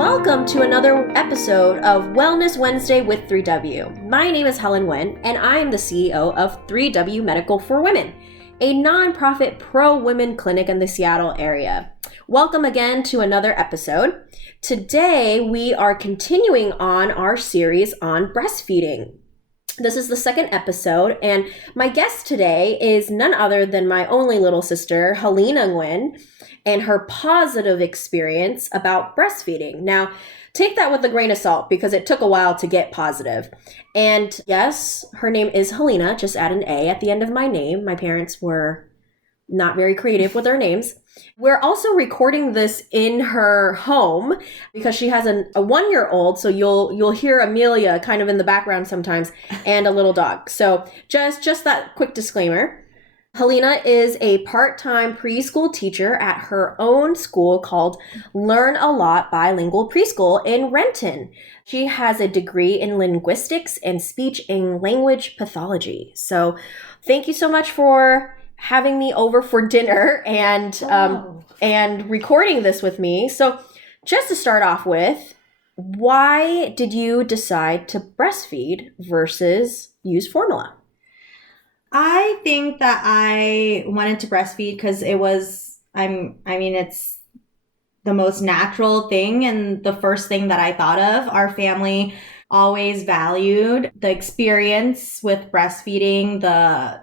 Welcome to another episode of Wellness Wednesday with 3W. My name is Helen Nguyen, and I am the CEO of 3W Medical for Women, a nonprofit pro-women clinic in the Seattle area. Welcome again to another episode. Today, we are continuing on our series on breastfeeding. This is the second episode, and my guest today is none other than my only little sister, Helena Nguyen, and her positive experience about breastfeeding. Now, take that with a grain of salt because it took a while to get positive. And yes, her name is Helena, just add an A at the end of my name. My parents were not very creative with their names. We're also recording this in her home because she has a 1-year-old, so you'll hear Amelia kind of in the background sometimes, and a little dog. So just that quick disclaimer. Helena is a part-time preschool teacher at her own school called Learn a Lot Bilingual Preschool in Renton. She has a degree in linguistics and speech and language pathology. So thank you so much for having me over for dinner and recording this with me. So just to start off with, why did you decide to breastfeed versus use formula? I think that I wanted to breastfeed because it's the most natural thing and the first thing that I thought of. Our family always valued the experience with breastfeeding, the,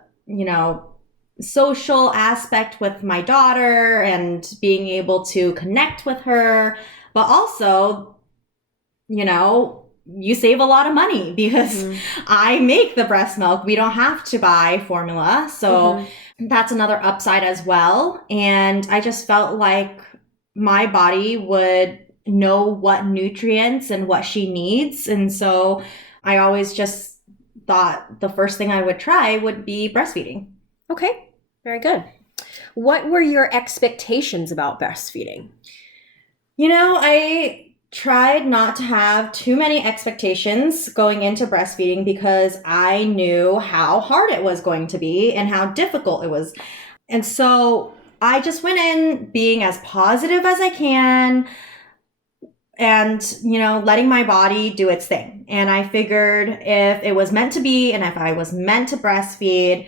social aspect with my daughter and being able to connect with her, but also, you save a lot of money because I make the breast milk. We don't have to buy formula. So that's another upside as well. And I just felt like my body would know what nutrients and what she needs. And so I always just thought the first thing I would try would be breastfeeding. Okay, very good. What were your expectations about breastfeeding? I tried not to have too many expectations going into breastfeeding because I knew how hard it was going to be and how difficult it was. And so I just went in being as positive as I can and, letting my body do its thing. And I figured if it was meant to be and if I was meant to breastfeed,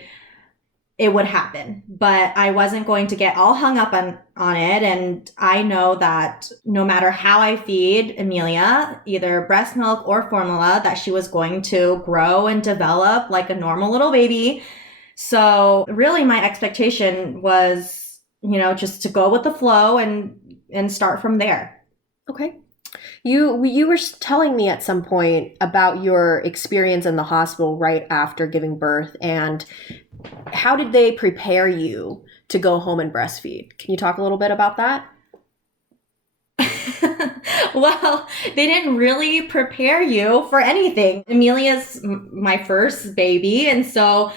it would happen, but I wasn't going to get all hung up on it. And I know that no matter how I feed Amelia, either breast milk or formula, that she was going to grow and develop like a normal little baby. So really my expectation was, just to go with the flow and start from there. Okay. You were telling me at some point about your experience in the hospital right after giving birth, and how did they prepare you to go home and breastfeed? Can you talk a little bit about that? Well, they didn't really prepare you for anything. Amelia's my first baby, and so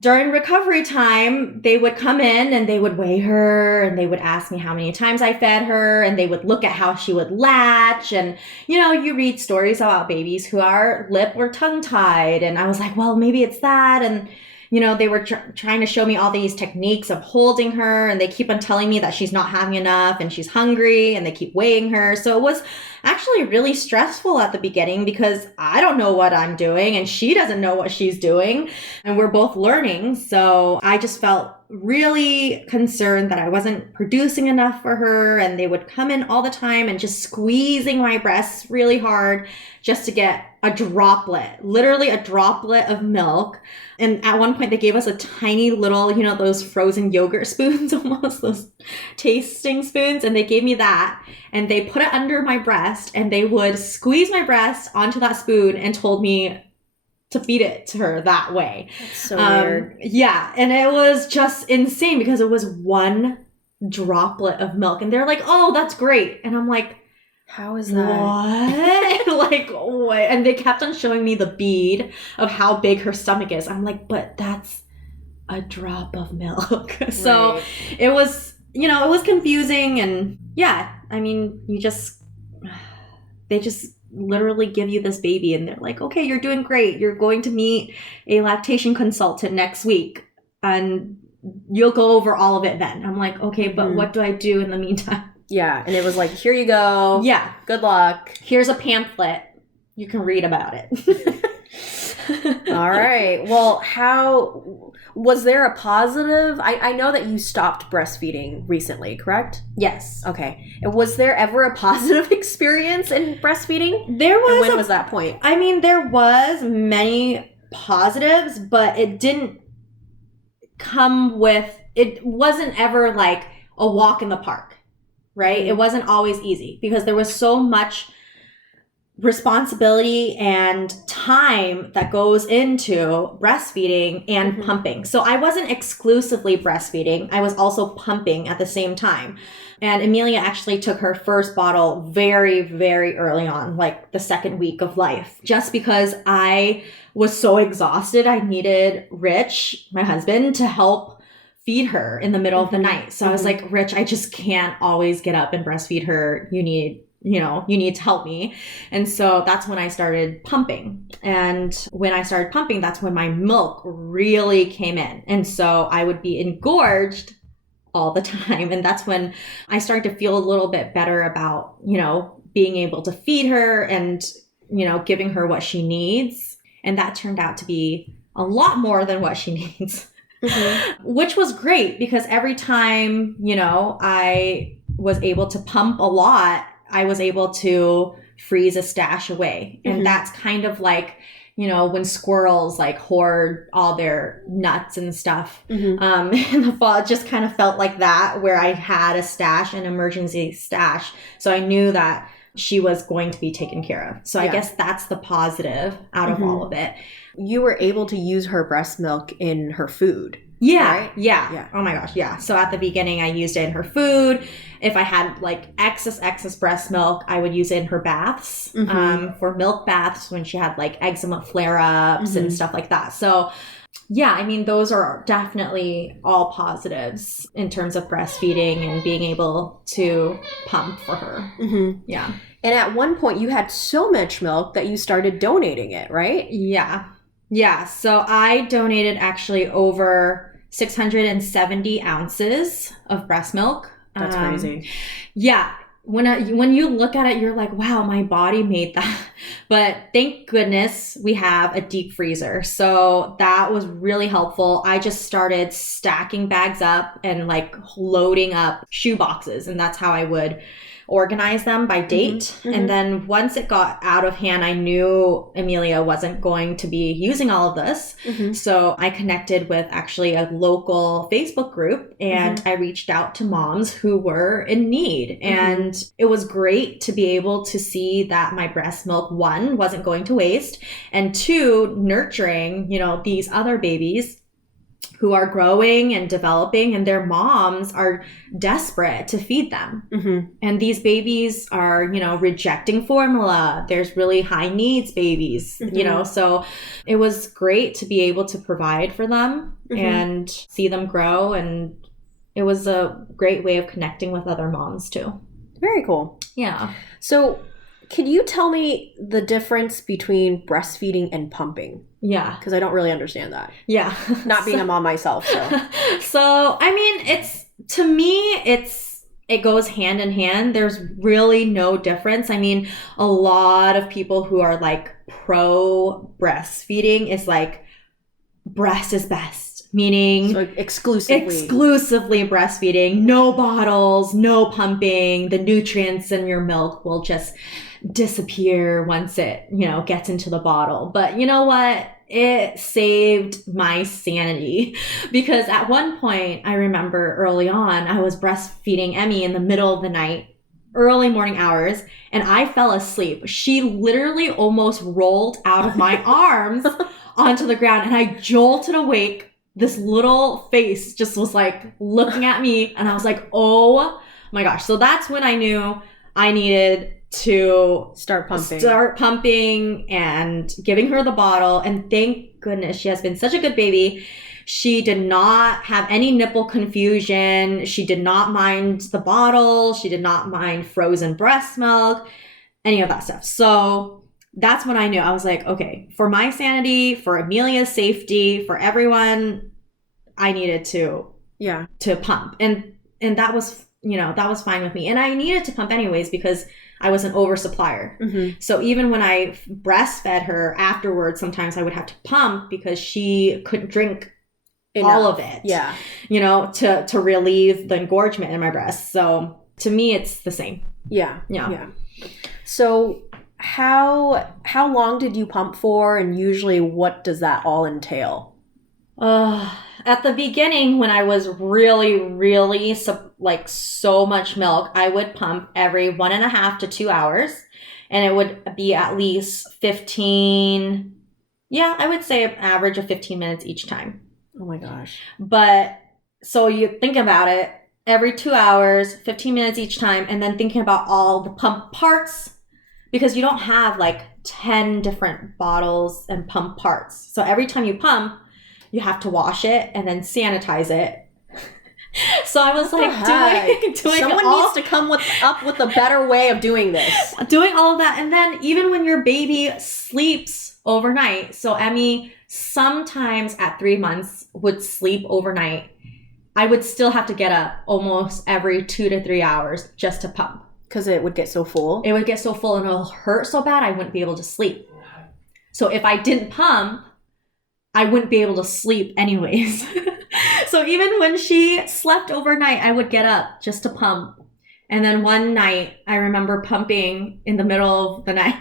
during recovery time, they would come in and they would weigh her and they would ask me how many times I fed her and they would look at how she would latch. And, you read stories about babies who are lip or tongue tied. And I was like, well, maybe it's that. And, they were trying to show me all these techniques of holding her, and they keep on telling me that she's not having enough and she's hungry, and they keep weighing her. So it was actually really stressful at the beginning because I don't know what I'm doing and she doesn't know what she's doing, and we're both learning. So I just felt really concerned that I wasn't producing enough for her, and they would come in all the time and just squeezing my breasts really hard just to get literally a droplet of milk. And at one point they gave us a tiny little, those frozen yogurt spoons, almost those tasting spoons. And they gave me that and they put it under my breast and they would squeeze my breast onto that spoon and told me to feed it to her that way. That's so weird. Yeah. And it was just insane because it was one droplet of milk. And they're like, oh, that's great. And I'm like, how is that? What? Like, what? And they kept on showing me the bead of how big her stomach is. I'm like, but that's a drop of milk. So Right. It was, it was confusing. And yeah, they just literally give you this baby and they're like, okay, you're doing great. You're going to meet a lactation consultant next week and you'll go over all of it then. I'm like, okay, but what do I do in the meantime? Yeah. And it was like, here you go. Yeah. Good luck. Here's a pamphlet. You can read about it. All right. Well, how was there a positive? I know that you stopped breastfeeding recently, correct? Yes. Okay. And was there ever a positive experience in breastfeeding? There was. And when was that point? I mean, there was many positives, but it didn't come with, it wasn't ever like a walk in the park, right? It wasn't always easy because there was so much responsibility and time that goes into breastfeeding and pumping. So I wasn't exclusively breastfeeding. I was also pumping at the same time. And Amelia actually took her first bottle very, very early on, like the second week of life, just because I was so exhausted. I needed Rich, my husband, to help feed her in the middle of the night. So I was like, Rich, I just can't always get up and breastfeed her. You need to help me. And so that's when I started pumping. And when I started pumping, that's when my milk really came in. And so I would be engorged all the time. And that's when I started to feel a little bit better about, being able to feed her and, giving her what she needs. And that turned out to be a lot more than what she needs, which was great because every time, I was able to pump a lot, I was able to freeze a stash away. And that's kind of like, when squirrels like hoard all their nuts and stuff. In the fall, it just kind of felt like that, where I had a stash, an emergency stash. So I knew that she was going to be taken care of. So I guess that's the positive out of all of it. You were able to use her breast milk in her food. Yeah, right? yeah. Oh my gosh, yeah. So at the beginning, I used it in her food. If I had like excess breast milk, I would use it in her baths, for milk baths when she had like eczema flare-ups and stuff like that. So yeah, I mean, those are definitely all positives in terms of breastfeeding and being able to pump for her. Yeah. And at one point, you had so much milk that you started donating it, right? Yeah. Yeah. So I donated actually over 670 ounces of breast milk. That's crazy. Yeah. When you look at it, you're like, wow, my body made that. But thank goodness we have a deep freezer. So that was really helpful. I just started stacking bags up and like loading up shoe boxes. And that's how I would organize them by date. And then once it got out of hand, I knew Amelia wasn't going to be using all of this. So I connected with actually a local Facebook group and I reached out to moms who were in need. And it was great to be able to see that my breast milk, one, wasn't going to waste, and two, nurturing, these other babies who are growing and developing, and their moms are desperate to feed them. And these babies are, rejecting formula. There's really high needs babies, so it was great to be able to provide for them and see them grow. And it was a great way of connecting with other moms too. Very cool. Yeah. So can you tell me the difference between breastfeeding and pumping? Yeah. Because I don't really understand that. Yeah. Not being a mom myself, so. So, I mean, to me, it goes hand in hand. There's really no difference. I mean, a lot of people who are like pro breastfeeding is like, breast is best. Meaning so exclusively breastfeeding, no bottles, no pumping, the nutrients in your milk will just disappear once it, gets into the bottle. But you know what? It saved my sanity because at one point, I remember early on, I was breastfeeding Emmy in the middle of the night, early morning hours, and I fell asleep. She literally almost rolled out of my arms onto the ground, and I jolted awake. This little face just was like looking at me, and I was like, oh my gosh. So that's when I knew I needed to start pumping and giving her the bottle. And thank goodness she has been such a good baby. She did not have any nipple confusion. She did not mind the bottle. She did not mind frozen breast milk, any of that stuff. So that's when I knew. I was like, okay, for my sanity, for Amelia's safety, for everyone, I needed to pump. And that was that was fine with me. And I needed to pump anyways because I was an oversupplier. Mm-hmm. So even when I breastfed her afterwards, sometimes I would have to pump because she couldn't drink all of it. Yeah. To relieve the engorgement in my breast. So to me, it's the same. Yeah. Yeah. Yeah. So how long did you pump for, and usually what does that all entail? At the beginning, when I was really, really so much milk, I would pump every 1.5 to 2 hours, and it would be at least 15. Yeah, I would say an average of 15 minutes each time. Oh my gosh. But so you think about it, every 2 hours, 15 minutes each time, and then thinking about all the pump parts, because you don't have like 10 different bottles and pump parts. So every time you pump, you have to wash it and then sanitize it. So I was like doing someone needs to come up with a better way of doing this. Doing all of that. And then even when your baby sleeps overnight, so Emmy sometimes at 3 months would sleep overnight, I would still have to get up almost every 2 to 3 hours just to pump. Because it would get so full? It would get so full and it'll hurt so bad I wouldn't be able to sleep. So if I didn't pump, I wouldn't be able to sleep anyways. So even when she slept overnight, I would get up just to pump. And then one night, I remember pumping in the middle of the night.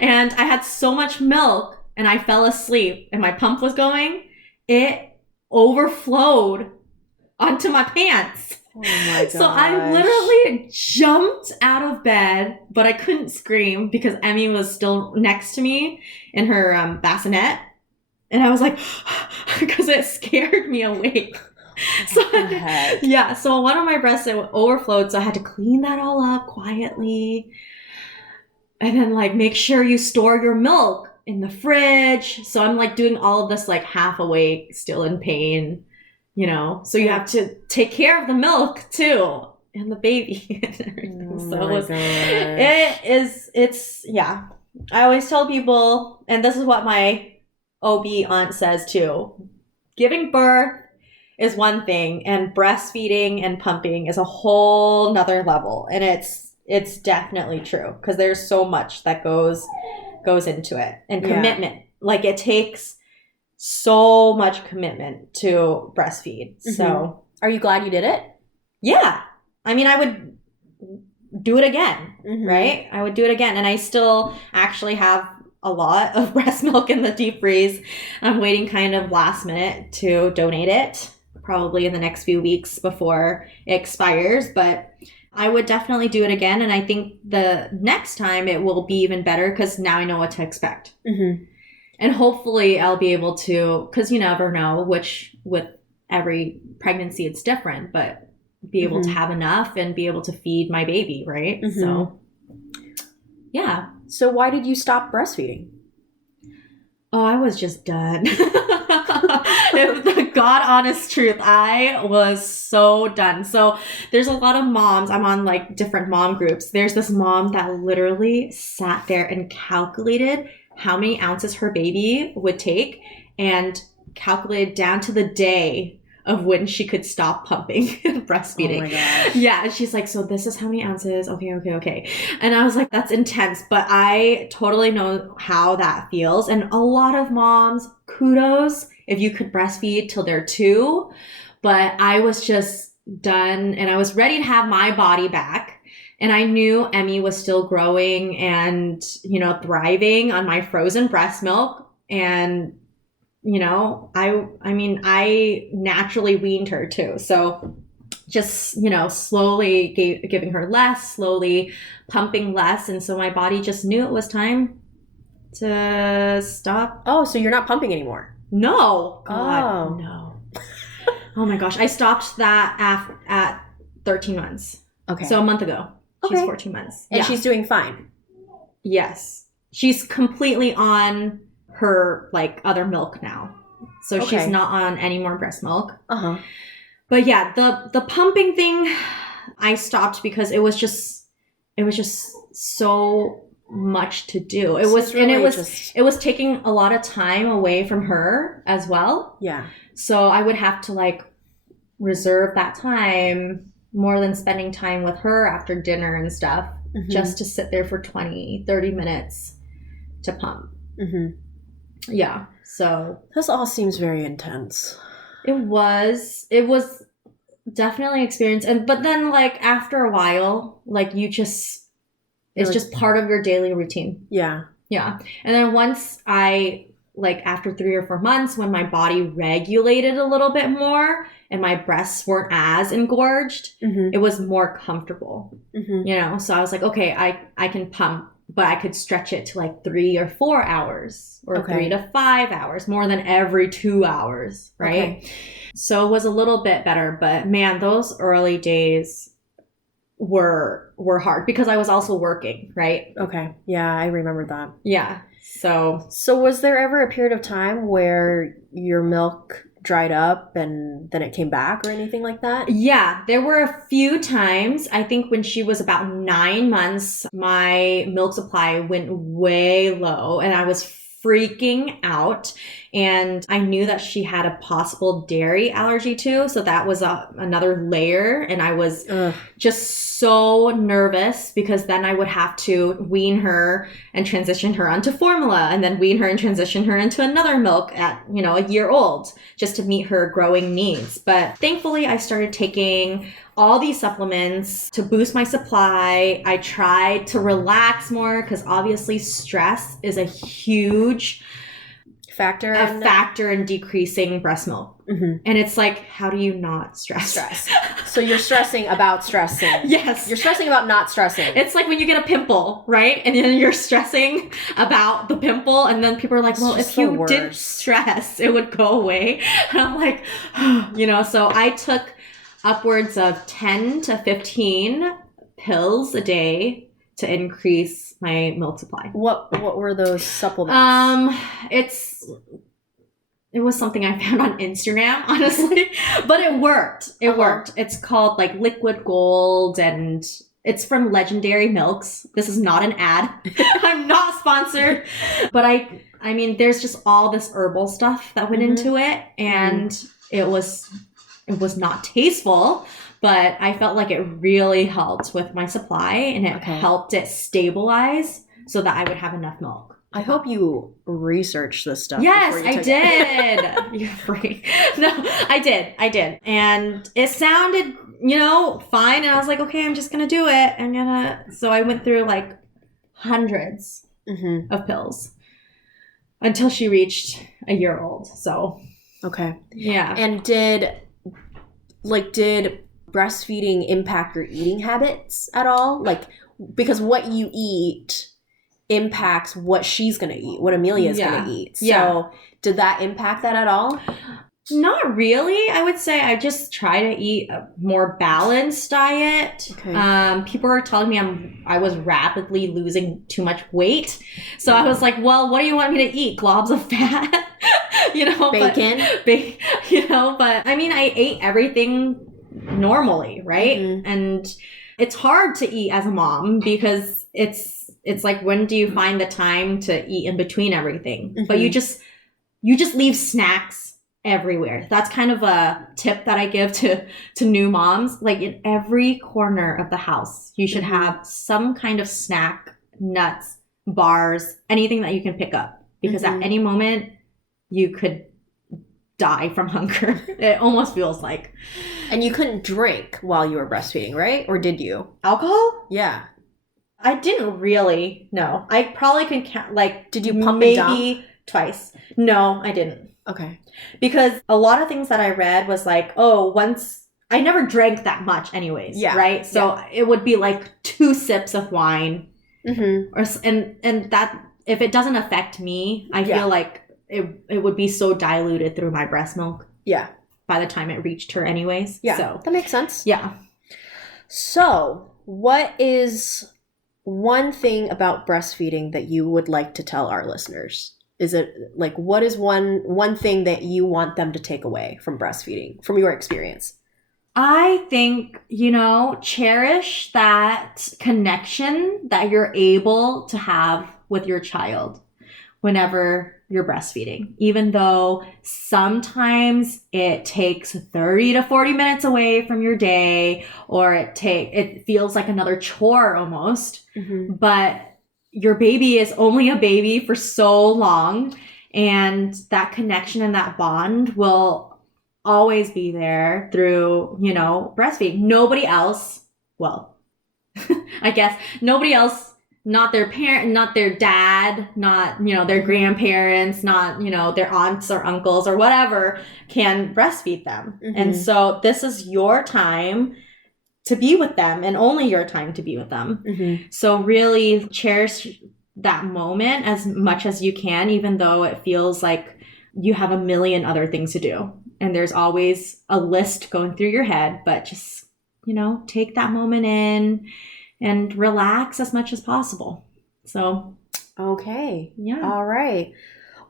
And I had so much milk and I fell asleep and my pump was going. It overflowed onto my pants. Oh my gosh. So I literally jumped out of bed, but I couldn't scream because Emmy was still next to me in her bassinet. And I was like, because it scared me awake. So one of my breasts overflowed, so I had to clean that all up quietly. And then make sure you store your milk in the fridge. So I'm doing all of this half awake, still in pain, So you have to take care of the milk too, and the baby and everything. It's I always tell people, and this is what my OB aunt says too, giving birth is one thing and breastfeeding and pumping is a whole nother level. And it's definitely true because there's so much that goes into it, and commitment. It takes so much commitment to breastfeed. Mm-hmm. So are you glad you did it? Yeah. I mean, I would do it again, mm-hmm. right? I would do it again. And I still actually have a lot of breast milk in the deep freeze. I'm waiting kind of last minute to donate it, probably in the next few weeks before it expires. But I would definitely do it again. And I think the next time it will be even better because now I know what to expect. Mm-hmm. And hopefully I'll be able to, because you never know, which with every pregnancy it's different, but be able mm-hmm. to have enough and be able to feed my baby, right? Mm-hmm. So, yeah. So why did you stop breastfeeding? Oh, I was just done. The God honest truth, I was so done. So there's a lot of moms. I'm on different mom groups. There's this mom that literally sat there and calculated how many ounces her baby would take and calculated down to the day of when she could stop pumping and breastfeeding. Oh my gosh. Yeah. And she's like, so this is how many ounces. Okay. And I was like, that's intense. But I totally know how that feels. And a lot of moms, kudos if you could breastfeed till they're 2. But I was just done and I was ready to have my body back. And I knew Emmy was still growing and, thriving on my frozen breast milk. And I naturally weaned her too. So just, slowly giving her less, slowly pumping less. And so my body just knew it was time to stop. Oh, so you're not pumping anymore? No. God, no. Oh my gosh. I stopped that at 13 months. Okay. So a month ago. She's 14 months. And she's doing fine. Yes. She's completely on her other milk now. So she's not on any more breast milk. Uh-huh. But yeah, the pumping thing I stopped because it was just so much to do. It was taking a lot of time away from her as well. Yeah. So I would have to reserve that time more than spending time with her after dinner and stuff, just to sit there for 20, 30 minutes to pump. Yeah. So this all seems very intense. It was definitely an experience. But then like after a while, like it's just part of your daily routine. Yeah. Yeah. And then once after 3 or 4 months, when my body regulated a little bit more and my breasts weren't as engorged, it was more comfortable, So I was like, okay, I can pump, but I could stretch it to like 3 or 4 hours or 3 to 5 hours, more than every 2 hours. Right. Okay. So it was a little bit better, but man, those early days were hard because I was also working, right? Okay. Yeah, I remember that. Yeah. So was there ever a period of time where your milk dried up and then it came back or anything like that? Yeah, there were a few times. I think when she was about 9 months, my milk supply went way low and I was freaking out. And I knew that she had a possible dairy allergy too. So that was another layer. And I was just so nervous because then I would have to wean her and transition her onto formula and then wean her and transition her into another milk at, a year old just to meet her growing needs. But thankfully I started taking all these supplements to boost my supply. I tried to relax more because obviously stress is a huge factor in decreasing breast milk. And it's like, how do you not stress? So you're stressing about stressing. Yes. You're stressing about not stressing. It's like when you get a pimple, right? And then you're stressing about the pimple. And then people are like, well, if you did stress, it would go away. And I'm like, so I took upwards of 10 to 15 pills a day to increase my milk supply. What were those supplements? It was something I found on Instagram, honestly, but it worked. It worked. It's called like Liquid Gold and it's from Legendary Milks. This is not an ad. I'm not sponsored, but I mean, there's just all this herbal stuff that went into it and it was not tasteful, but I felt like it really helped with my supply and it helped it stabilize so that I would have enough milk. I hope you researched this stuff. Yes, I did. You're free. No, I did. And it sounded, fine. And I was like, okay, I'm just going to do it. So I went through like hundreds of pills until she reached a year old. So. Okay. Yeah. And did breastfeeding impact your eating habits at all? Like, because what you eat impacts what she's going to eat, what Amelia's going to eat. So did that impact that at all? Not really. I would say I just try to eat a more balanced diet. Okay. People are telling me I was rapidly losing too much weight. So I was like, well, what do you want me to eat? Globs of fat? Bacon? But I mean, I ate everything normally, right? And it's hard to eat as a mom because it's like, when do you find the time to eat in between everything? But you just leave snacks everywhere. That's kind of a tip that I give to new moms. Like in every corner of the house, you should have some kind of snack, nuts, bars, anything that you can pick up. Because at any moment, you could die from hunger. It almost feels like. And you couldn't drink while you were breastfeeding, right? Or did you? Alcohol? Yeah. I didn't really. No. I probably could count, did you pump maybe and dump? Twice. No, I didn't. Okay. Because a lot of things that I read was like, once I never drank that much anyways. Yeah. Right? So it would be like 2 sips of wine. And that, if it doesn't affect me, I feel like it would be so diluted through my breast milk. Yeah. By the time it reached her anyways. Yeah. So that makes sense. Yeah. So what is one thing about breastfeeding that you would like to tell our listeners? Is it like, what is one thing that you want them to take away from breastfeeding, from your experience? I think, cherish that connection that you're able to have with your child whenever you're breastfeeding, even though sometimes it takes 30 to 40 minutes away from your day, or it feels like another chore almost. Mm-hmm. But your baby is only a baby for so long, and that connection and that bond will always be there through, breastfeeding. Nobody else, well, I guess nobody else, not their parent, not their dad, not, their grandparents, not, their aunts or uncles or whatever, can breastfeed them. Mm-hmm. And so this is your time to be with them, and only your time to be with them. Mm-hmm. So really cherish that moment as much as you can, even though it feels like you have a million other things to do. And there's always a list going through your head, but just, take that moment in and relax as much as possible. So, okay. yeah. All right.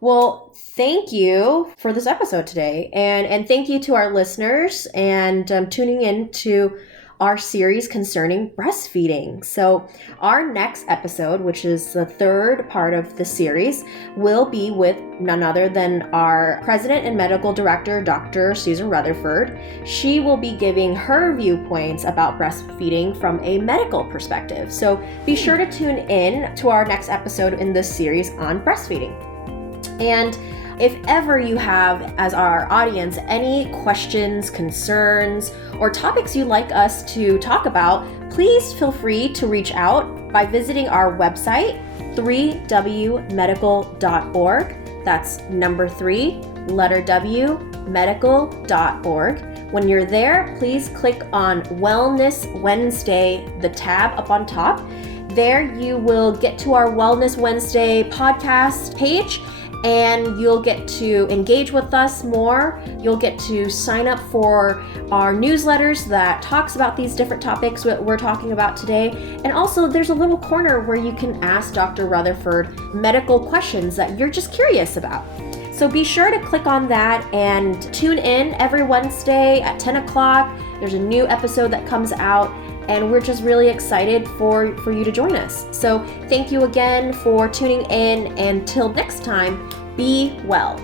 Well, thank you for this episode today. And thank you to our listeners and tuning in to our series concerning breastfeeding. So our next episode, which is the third part of the series, will be with none other than our president and medical director, Dr. Susan Rutherford. She will be giving her viewpoints about breastfeeding from a medical perspective. So be sure to tune in to our next episode in this series on breastfeeding. And if ever you have, as our audience, any questions, concerns, or topics you'd like us to talk about, please feel free to reach out by visiting our website, 3wmedical.org. That's number 3, letter W, medical.org. When you're there, please click on Wellness Wednesday, the tab up on top. There you will get to our Wellness Wednesday podcast page, and you'll get to engage with us more. You'll get to sign up for our newsletters that talks about these different topics that we're talking about today. And also there's a little corner where you can ask Dr. Rutherford medical questions that you're just curious about. So be sure to click on that and tune in every Wednesday at 10 o'clock. There's a new episode that comes out, and we're just really excited for you to join us. So thank you again for tuning in, and till next time, be well.